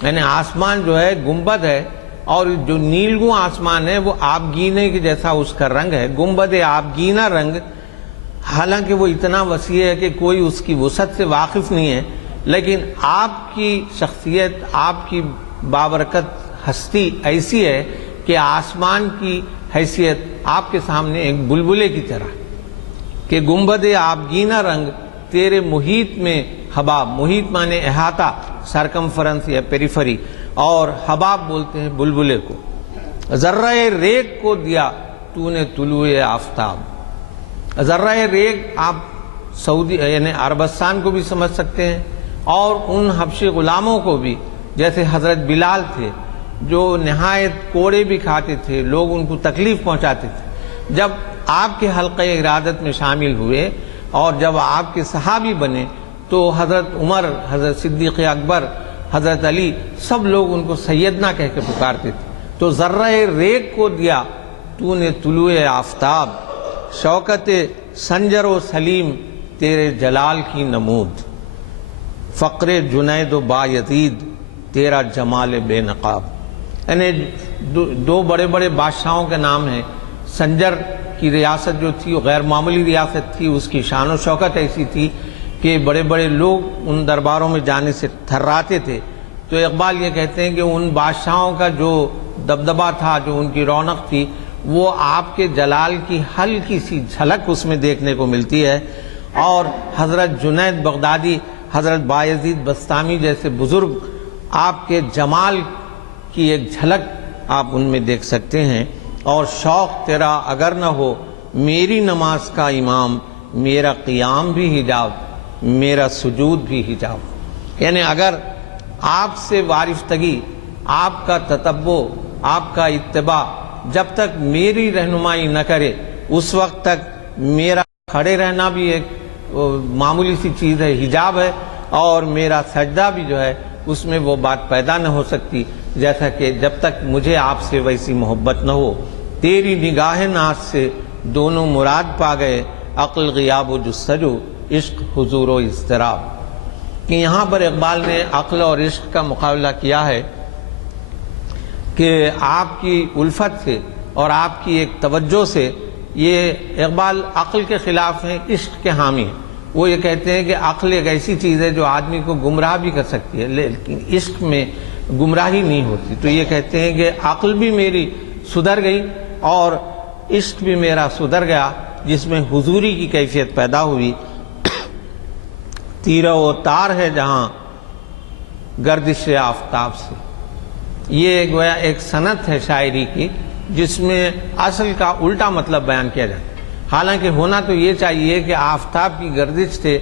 یعنی آسمان جو ہے گنبد ہے، اور جو نیلگوں آسمان ہے وہ آبگینے کے جیسا اس کا رنگ ہے۔ گنبد آبگینہ رنگ، حالانکہ وہ اتنا وسیع ہے کہ کوئی اس کی وسعت سے واقف نہیں ہے، لیکن آپ کی شخصیت، آپ کی بابرکت ہستی ایسی ہے کہ آسمان کی حیثیت آپ کے سامنے ایک بلبلے کی طرح، کہ گنبد آبگینہ رنگ تیرے محیط میں حباب، محیط مانے احاطہ، سرکمفرنس یا پیریفری، اور حباب بولتے ہیں بلبلے کو۔ ذرہ ریگ کو دیا تو نے طلوع آفتاب۔ ذرہ ریگ آپ سعودی یعنی عربستان کو بھی سمجھ سکتے ہیں، اور ان حبشی غلاموں کو بھی، جیسے حضرت بلال تھے جو نہایت کوڑے بھی کھاتے تھے، لوگ ان کو تکلیف پہنچاتے تھے۔ جب آپ کے حلقہ ارادت میں شامل ہوئے اور جب آپ کے صحابی بنے تو حضرت عمر، حضرت صدیق اکبر، حضرت علی، سب لوگ ان کو سیدنا کہہ کے پکارتے تھے۔ تو ذرہ ریگ کو دیا تو نے طلوع آفتاب، شوکت سنجر و سلیم تیرے جلال کی نمود، فقر جنید و با یزید تیرا جمال بے نقاب۔ یعنی دو بڑے بڑے بادشاہوں کے نام ہیں۔ سنجر کی ریاست جو تھی وہ غیر معمولی ریاست تھی، اس کی شان و شوکت ایسی تھی کہ بڑے بڑے لوگ ان درباروں میں جانے سے تھراتے تھے۔ تو اقبال یہ کہتے ہیں کہ ان بادشاہوں کا جو دبدبا تھا، جو ان کی رونق تھی، وہ آپ کے جلال کی ہلکی سی جھلک اس میں دیکھنے کو ملتی ہے۔ اور حضرت جنید بغدادی، حضرت بایزید بستامی جیسے بزرگ آپ کے جمال کی ایک جھلک آپ ان میں دیکھ سکتے ہیں۔ اور شوق تیرا اگر نہ ہو میری نماز کا امام، میرا قیام بھی حجاب، میرا سجود بھی حجاب۔ یعنی اگر آپ سے وارفتگی، آپ کا تتبع، آپ کا اتباع جب تک میری رہنمائی نہ کرے، اس وقت تک میرا کھڑے رہنا بھی ایک معمولی سی چیز ہے، حجاب ہے، اور میرا سجدہ بھی جو ہے اس میں وہ بات پیدا نہ ہو سکتی، جیسا کہ جب تک مجھے آپ سے ویسی محبت نہ ہو۔ تیری نگاہ ناز سے دونوں مراد پا گئے، عقل غیاب و جستجو، عشق حضور و اضطراب۔ کہ یہاں پر اقبال نے عقل اور عشق کا مقابلہ کیا ہے کہ آپ کی الفت سے اور آپ کی ایک توجہ سے، یہ اقبال عقل کے خلاف ہیں، عشق کے حامی ہیں۔ وہ یہ کہتے ہیں کہ عقل ایک ایسی چیز ہے جو آدمی کو گمراہ بھی کر سکتی ہے، لیکن عشق میں گمراہی نہیں ہوتی۔ تو یہ کہتے ہیں کہ عقل بھی میری سدھر گئی اور عشق بھی میرا سدھر گیا، جس میں حضوری کی کیفیت پیدا ہوئی۔ تیرہ و تار ہے جہاں گردش آفتاب سے، یہ گویا ایک صنعت ہے شاعری کی جس میں اصل کا الٹا مطلب بیان کیا جاتا ہے۔ حالانکہ ہونا تو یہ چاہیے کہ آفتاب کی گردش سے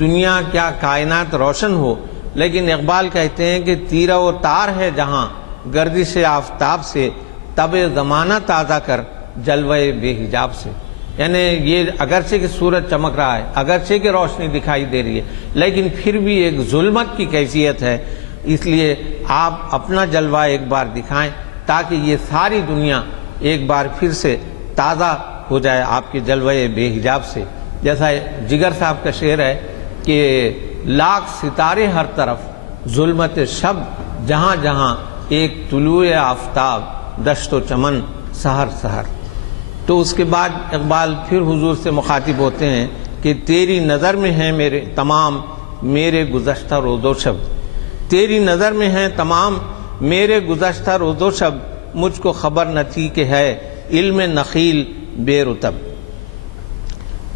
دنیا کیا کائنات روشن ہو، لیکن اقبال کہتے ہیں کہ تیرہ و تار ہے جہاں گردش آفتاب سے، تب زمانہ تازہ کر جلوہ بے حجاب سے۔ یعنی یہ اگرچہ کہ سورج چمک رہا ہے، اگرچہ کہ روشنی دکھائی دے رہی ہے، لیکن پھر بھی ایک ظلمت کی کیفیت ہے، اس لیے آپ اپنا جلوہ ایک بار دکھائیں تاکہ یہ ساری دنیا ایک بار پھر سے تازہ ہو جائے آپ کے جلوہ بے حجاب سے۔ جیسا جگر صاحب کا شعر ہے کہ لاکھ ستارے ہر طرف، ظلمت شب جہاں جہاں، ایک طلوع آفتاب دشت و چمن سحر سحر۔ تو اس کے بعد اقبال پھر حضور سے مخاطب ہوتے ہیں کہ تیری نظر میں ہیں میرے تمام میرے گزشتہ روز و شب، تیری نظر میں ہیں تمام میرے گزشتہ روز و شب، مجھ کو خبر نہ تھی کہ ہے علم نخیل بے رتب۔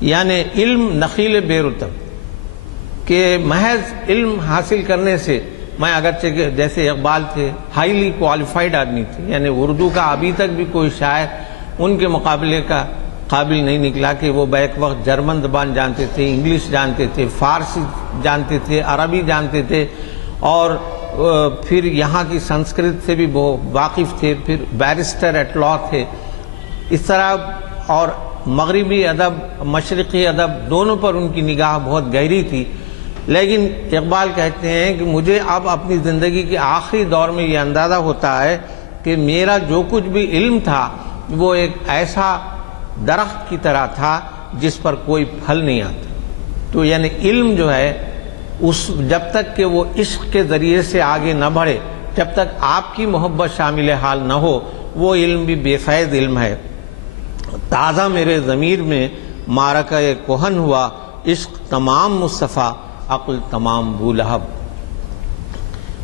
یعنی علم نخیل بے رتب، کہ محض علم حاصل کرنے سے میں اگرچہ کہ جیسے اقبال تھے ہائیلی کوالیفائڈ آدمی تھے، یعنی اردو کا ابھی تک بھی کوئی شاعر ان کے مقابلے کا قابل نہیں نکلا کہ وہ بیک وقت جرمن زبان جانتے تھے، انگلش جانتے تھے، فارسی جانتے تھے، عربی جانتے تھے، اور پھر یہاں کی سنسکرت سے بھی وہ واقف تھے، پھر بیرسٹر ایٹ لا تھے۔ اس طرح اور مغربی ادب، مشرقی ادب دونوں پر ان کی نگاہ بہت گہری تھی۔ لیکن اقبال کہتے ہیں کہ مجھے اب اپنی زندگی کے آخری دور میں یہ اندازہ ہوتا ہے کہ میرا جو کچھ بھی علم تھا وہ ایک ایسا درخت کی طرح تھا جس پر کوئی پھل نہیں آتا۔ تو یعنی علم جو ہے اس جب تک کہ وہ عشق کے ذریعے سے آگے نہ بڑھے، جب تک آپ کی محبت شامل حال نہ ہو، وہ علم بھی بے فیض علم ہے۔ تازہ میرے ضمیر میں معرکہ کہن ہوا، عشق تمام مصطفیٰ عقل تمام بولہب۔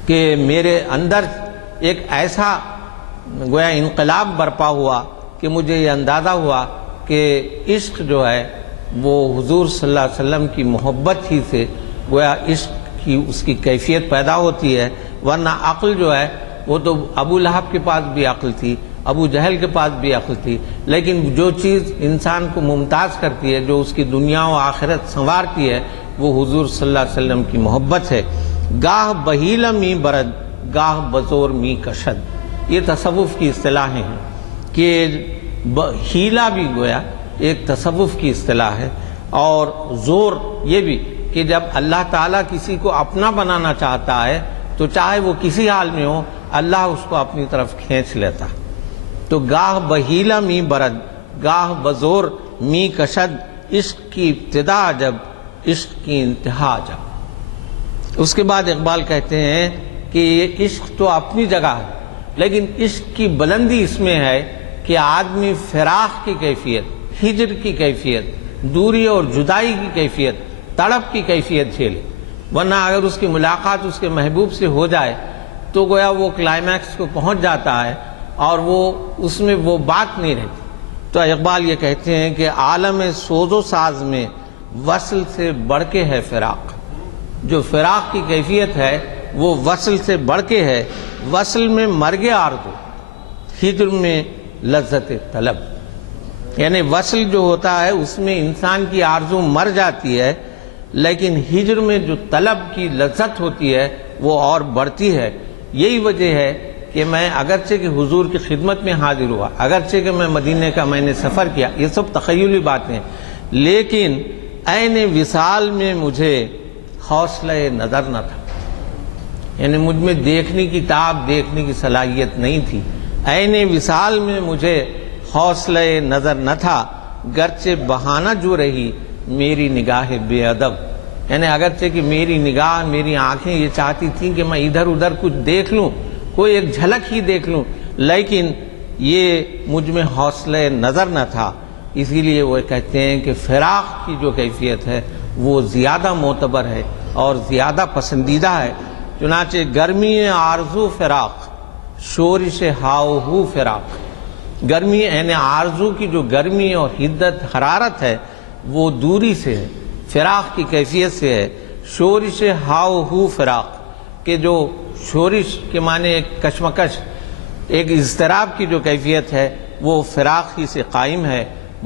کہ میرے اندر ایک ایسا گویا انقلاب برپا ہوا کہ مجھے یہ اندازہ ہوا کہ عشق جو ہے وہ حضور صلی اللہ علیہ وسلم کی محبت ہی سے گویا عشق کی اس کی کیفیت پیدا ہوتی ہے، ورنہ عقل جو ہے وہ تو ابو لہب کے پاس بھی عقل تھی، ابو جہل کے پاس بھی عقل تھی، لیکن جو چیز انسان کو ممتاز کرتی ہے، جو اس کی دنیا و آخرت سنوارتی ہے، وہ حضور صلی اللہ علیہ وسلم کی محبت ہے۔ گاہ بہیلا می برد گاہ بزور می کشد، یہ تصوف کی اصطلاحیں ہیں کہ ہیلا بھی گویا ایک تصوف کی اصطلاح ہے، اور زور یہ بھی کہ جب اللہ تعالیٰ کسی کو اپنا بنانا چاہتا ہے تو چاہے وہ کسی حال میں ہو، اللہ اس کو اپنی طرف کھینچ لیتا۔ تو گاہ بہیلا می برد گاہ بزور می کشد، عشق کی ابتدا جب عشق کی انتہا جب۔ اس کے بعد اقبال کہتے ہیں کہ یہ عشق تو اپنی جگہ ہے، لیکن عشق کی بلندی اس میں ہے کہ آدمی فراق کی کیفیت، ہجر کی کیفیت، دوری اور جدائی کی کیفیت، تڑپ کی کیفیت جھیلے، ورنہ اگر اس کی ملاقات اس کے محبوب سے ہو جائے تو گویا وہ کلائمیکس کو پہنچ جاتا ہے، اور وہ اس میں وہ بات نہیں رہتی. تو اقبال یہ کہتے ہیں کہ عالم سوز و ساز میں وصل سے بڑھ کے ہے فراق. جو فراق کی کیفیت ہے وہ وصل سے بڑھ کے ہے. وصل میں مرگ آرزو، ہجر میں لذت طلب. یعنی وصل جو ہوتا ہے اس میں انسان کی آرزو مر جاتی ہے، لیکن ہجر میں جو طلب کی لذت ہوتی ہے وہ اور بڑھتی ہے. یہی وجہ ہے کہ میں اگرچہ کہ حضور کی خدمت میں حاضر ہوا، اگرچہ کہ میں مدینہ کا میں نے سفر کیا، یہ سب تخیلی باتیں، لیکن عین وصال میں مجھے حوصلہ نظر نہ تھا. یعنی مجھ میں دیکھنے کی تاب، دیکھنے کی صلاحیت نہیں تھی. عین وصال میں مجھے حوصلہ نظر نہ تھا، گرچہ بہانہ جو رہی میری نگاہ بے ادب. یعنی اگرچہ کہ میری نگاہ، میری آنکھیں یہ چاہتی تھیں کہ میں ادھر ادھر کچھ دیکھ لوں، کوئی ایک جھلک ہی دیکھ لوں، لیکن یہ مجھ میں حوصلہ نظر نہ تھا. اسی لیے وہ کہتے ہیں کہ فراق کی جو کیفیت ہے وہ زیادہ معتبر ہے اور زیادہ پسندیدہ ہے. چنانچہ گرمی آرزو فراق، شورش ہاؤ ہو فراق. گرمی یعنی آرزو کی جو گرمی اور حدت حرارت ہے وہ دوری سے ہے، فراق کی کیفیت سے ہے. شورش ہاؤ ہو فراق، کہ جو شورش کے معنی ایک کشمکش، ایک اضطراب کی جو کیفیت ہے وہ فراق ہی سے قائم ہے.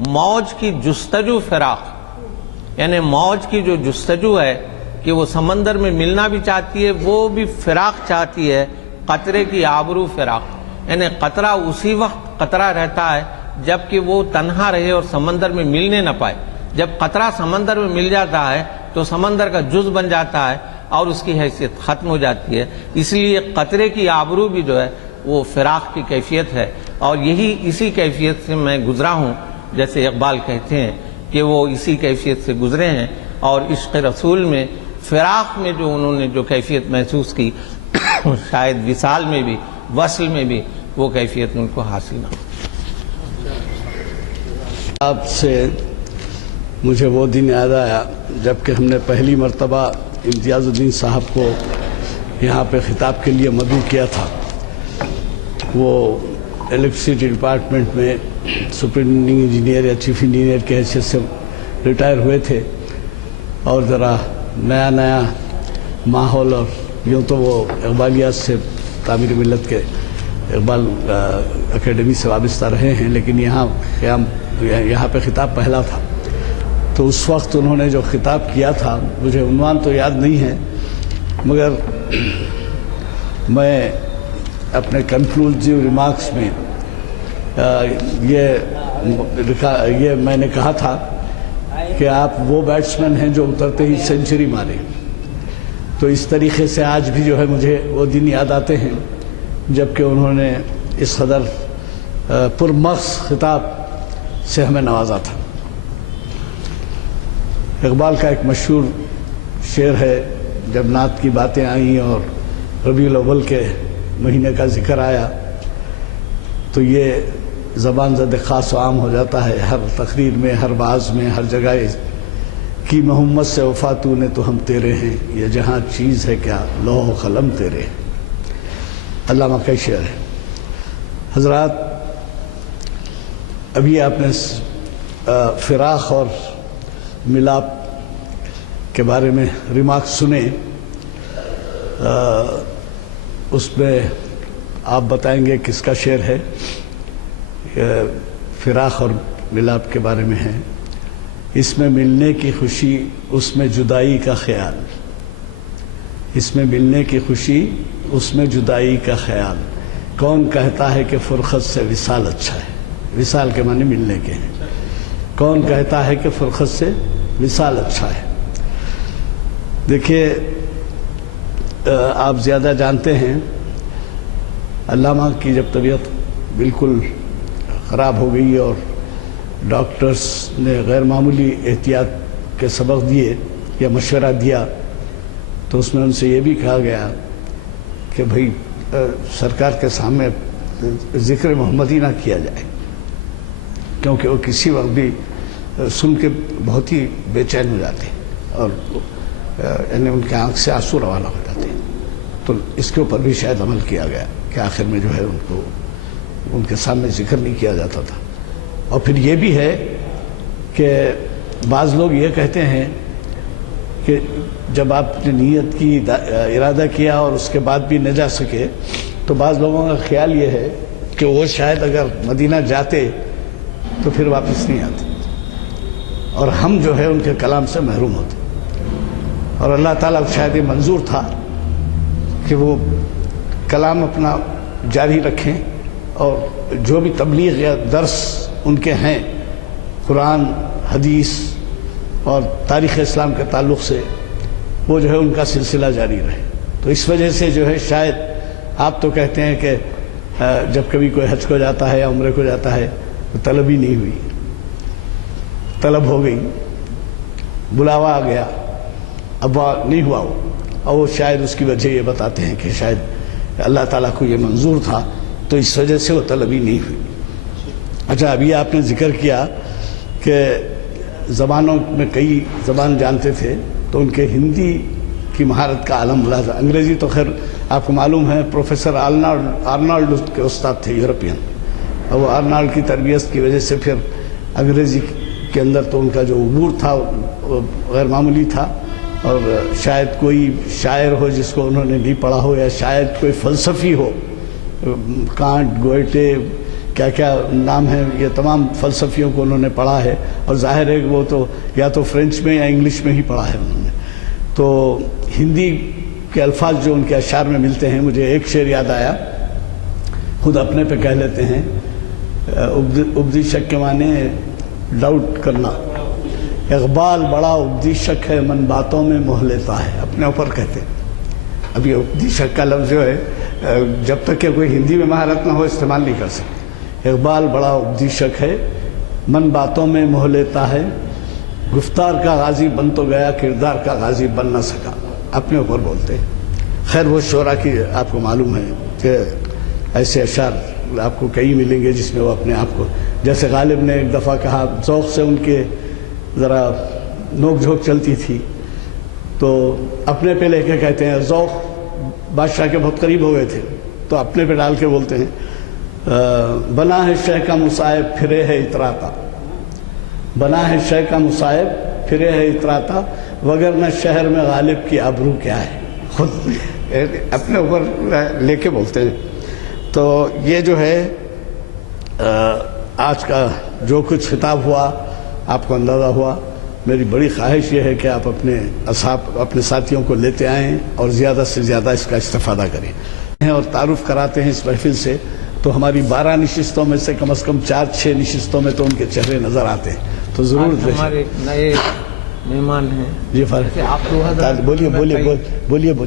موج کی جستجو فراق، یعنی موج کی جو جستجو ہے کہ وہ سمندر میں ملنا بھی چاہتی ہے، وہ بھی فراق چاہتی ہے. قطرے کی آبرو فراق، یعنی قطرہ اسی وقت قطرہ رہتا ہے جب کہ وہ تنہا رہے اور سمندر میں ملنے نہ پائے. جب قطرہ سمندر میں مل جاتا ہے تو سمندر کا جز بن جاتا ہے اور اس کی حیثیت ختم ہو جاتی ہے. اس لیے قطرے کی آبرو بھی جو ہے وہ فراق کی کیفیت ہے، اور یہی اسی کیفیت سے میں گزرا ہوں. جیسے اقبال کہتے ہیں کہ وہ اسی کیفیت سے گزرے ہیں، اور عشق رسول میں فراق میں جو انہوں نے جو کیفیت محسوس کی شاید وصال میں بھی، وصل میں بھی وہ کیفیت ان کو حاصل نہ ہو. آپ سے مجھے وہ دن یاد آیا جب کہ ہم نے پہلی مرتبہ امتیاز الدین صاحب کو یہاں پہ خطاب کے لیے مدعو کیا تھا. وہ الیکٹریسٹی ڈپارٹمنٹ میں سپرنٹینڈنگ انجینئر یا چیف انجینئر کی حیثیت سے ریٹائر ہوئے تھے، اور ذرا نیا نیا ماحول، اور یوں تو وہ اقبالیات سے تعمیر ملت کے اقبال اکیڈمی سے وابستہ رہے ہیں، لیکن یہاں پہ خطاب پہلا تھا. تو اس وقت انہوں نے جو خطاب کیا تھا، مجھے عنوان تو یاد نہیں ہے، مگر میں اپنے کنکلوزیو ریمارکس میں یہ میں نے کہا تھا کہ آپ وہ بیٹسمین ہیں جو اترتے ہی سینچری مارے. تو اس طریقے سے آج بھی جو ہے مجھے وہ دن یاد آتے ہیں جب کہ انہوں نے اس قدر پرمغز خطاب سے ہمیں نوازا تھا. اقبال کا ایک مشہور شعر ہے، جب نعت کی باتیں آئیں اور ربیع الاول کے مہینے کا ذکر آیا تو یہ زبان زد خاص و عام ہو جاتا ہے. ہر تقریر میں، ہر واعظ میں، ہر جگہ کی محمد سے وفا تو نے تو ہم تیرے ہیں، یہ جہاں چیز ہے کیا لوح و قلم تیرے ہیں. علامہ کا شعر ہے. حضرات، ابھی آپ نے فراق اور ملاپ کے بارے میں ریمارک سنے، اس میں آپ بتائیں گے کس کا شعر ہے؟ فراق اور ملاپ کے بارے میں ہے. اس میں ملنے کی خوشی، اس میں جدائی کا خیال. اس میں ملنے کی خوشی، اس میں جدائی کا خیال. کون کہتا ہے کہ فرقت سے وصال اچھا ہے؟ وصال کے معنی ملنے کے ہیں. کون کہتا ہے کہ فرقت سے وصال اچھا ہے؟ دیکھیے، آپ زیادہ جانتے ہیں، علامہ کی جب طبیعت بالکل خراب ہو گئی اور ڈاکٹرز نے غیر معمولی احتیاط کے سبق دیے یا مشورہ دیا، تو اس میں ان سے یہ بھی کہا گیا کہ بھئی سرکار کے سامنے ذکر محمدی نہ کیا جائے، کیونکہ وہ کسی وقت بھی سن کے بہت ہی بے چین ہو جاتے اور یعنی ان کے آنکھ سے آنسو روانہ ہو جاتے. تو اس کے اوپر بھی شاید عمل کیا گیا کہ آخر میں جو ہے ان کو ان کے سامنے ذکر نہیں کیا جاتا تھا. اور پھر یہ بھی ہے کہ بعض لوگ یہ کہتے ہیں کہ جب آپ نے نیت کی ارادہ کیا اور اس کے بعد بھی نہ جا سکے تو بعض لوگوں کا خیال یہ ہے کہ وہ شاید اگر مدینہ جاتے تو پھر واپس نہیں آتے اور ہم جو ہے ان کے کلام سے محروم ہوتے. اور اللہ تعالیٰ کو شاید یہ منظور تھا کہ وہ کلام اپنا جاری رکھیں اور جو بھی تبلیغ یا درس ان کے ہیں قرآن حدیث اور تاریخ اسلام کے تعلق سے وہ جو ہے ان کا سلسلہ جاری رہے. تو اس وجہ سے جو ہے شاید آپ تو کہتے ہیں کہ جب کبھی کوئی حج کو جاتا ہے یا عمرے کو جاتا ہے تو طلب ہی نہیں ہوئی, طلب ہو گئی, بلاوا آ گیا, اب نہیں ہوا وہ, اور وہ شاید اس کی وجہ یہ بتاتے ہیں کہ شاید اللہ تعالیٰ کو یہ منظور تھا تو اس وجہ سے وہ طلب ہی نہیں ہوئی. اچھا, ابھی آپ نے ذکر کیا کہ زبانوں میں کئی زبان جانتے تھے تو ان کے ہندی کی مہارت کا عالم ملاحظہ. انگریزی تو خیر آپ کو معلوم ہے پروفیسر آرنالڈ کے استاد تھے یورپین, اور وہ آرنالڈ کی تربیت کی وجہ سے پھر انگریزی کے اندر تو ان کا جو عبور تھا غیر معمولی تھا. اور شاید کوئی شاعر ہو جس کو انہوں نے نہیں پڑھا ہو, یا شاید کوئی فلسفی ہو, کانٹ, گوئٹے, کیا کیا نام ہے, یہ تمام فلسفیوں کو انہوں نے پڑھا ہے. اور ظاہر ہے کہ وہ تو یا تو فرینچ میں یا انگلش میں ہی پڑھا ہے انہوں نے. تو ہندی کے الفاظ جو ان کے اشعار میں ملتے ہیں, مجھے ایک شعر یاد آیا, خود اپنے پہ کہہ لیتے ہیں, ابدی شک کے معنی ڈاؤٹ کرنا. اقبال بڑا ابدی شک ہے من باتوں میں موہ لیتا ہے, اپنے اوپر کہتے ہیں. اب یہ ابدی شک کا لفظ جو ہے جب تک کہ کوئی ہندی میں مہارت نہ ہو استعمال نہیں کر سکتے. اقبال بڑا ابدی شک ہے من باتوں میں موہ لیتا ہے, گفتار کا غازی بن تو گیا کردار کا غازی بن نہ سکا, اپنے اوپر بولتے ہیں. خیر وہ شعرا کی آپ کو معلوم ہے کہ ایسے اشعار آپ کو کئی ملیں گے جس میں وہ اپنے آپ کو, جیسے غالب نے ایک دفعہ کہا, ذوق سے ان کے ذرا نوک جھوک چلتی تھی تو اپنے پہ لے کے کہتے ہیں, ذوق بادشاہ کے بہت قریب ہو گئے تھے تو اپنے پہ ڈال کے بولتے ہیں, بنا ہے شہ کا مصائب پھرے ہے اتراتا, بنا ہے شہ کا مصائب پھرے ہے اتراتا, وگرنہ شہر میں غالب کی آبرو کیا ہے. خود اپنے اوپر لے کے بولتے ہیں. تو یہ جو ہے آج کا جو کچھ خطاب ہوا آپ کو اندازہ ہوا. میری بڑی خواہش یہ ہے کہ آپ اپنے ساتھیوں کو لیتے آئیں اور زیادہ سے زیادہ اس کا استفادہ کریں اور تعارف کراتے ہیں اس محفل سے. تو ہماری 12 نشستوں میں سے کم از کم 4-6 نشستوں میں تو ان کے چہرے نظر آتے ہیں. تو ضرور ہمارے نئے مہمان ہیں جی فرق آپ بولیے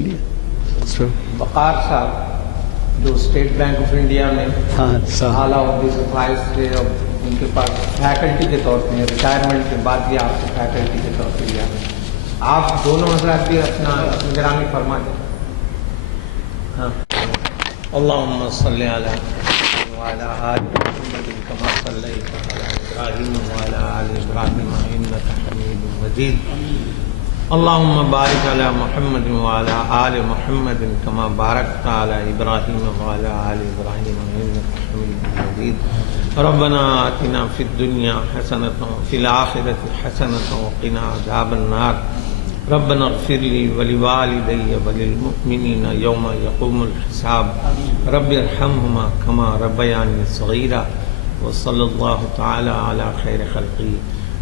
وقار صاحب جو اسٹیٹ بینک آف انڈیا میں اعلیٰ عہدے سے فائز تھے, اور ان کے پاس فیکلٹی کے طور پہ ریٹائرمنٹ کے بعد بھی آپ کو فیکلٹی کے طور پہ لیا. آپ دونوں حضرات بھی اپنا نگرانی فرما دیں. ہاں, اللہم صلی علی محمد وعلی آل محمد کما صلیت علی ابراہیم وعلی آل ابراہیم انک حمید مجید. اللہم بارک علی محمد وعلی آل محمد کما بارکت علی ابراہیم وعلی آل ابراہیم انک حمید مجید. ربنا آتنا فی الدنیا حسنۃ وفی الآخرۃ حسنۃ وقنا عذاب النار. ربنا اغفر لی ولوالدی وللمؤمنین یوم یقوم الحساب. رب ارحمہما کما ربیانی صغیرا. وصلی اللہ تعالی علی خیر خلقہ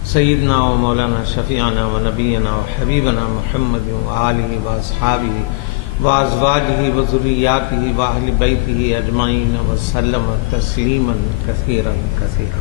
سیدنا و مولانا شفیعنا و نبینا و حبیبنا محمد و آلہ و اصحابہ و ازواجہ و ذریاتہ و اہل بیتہ اجمعین وسلم تسلیما کثیرا کثیرا.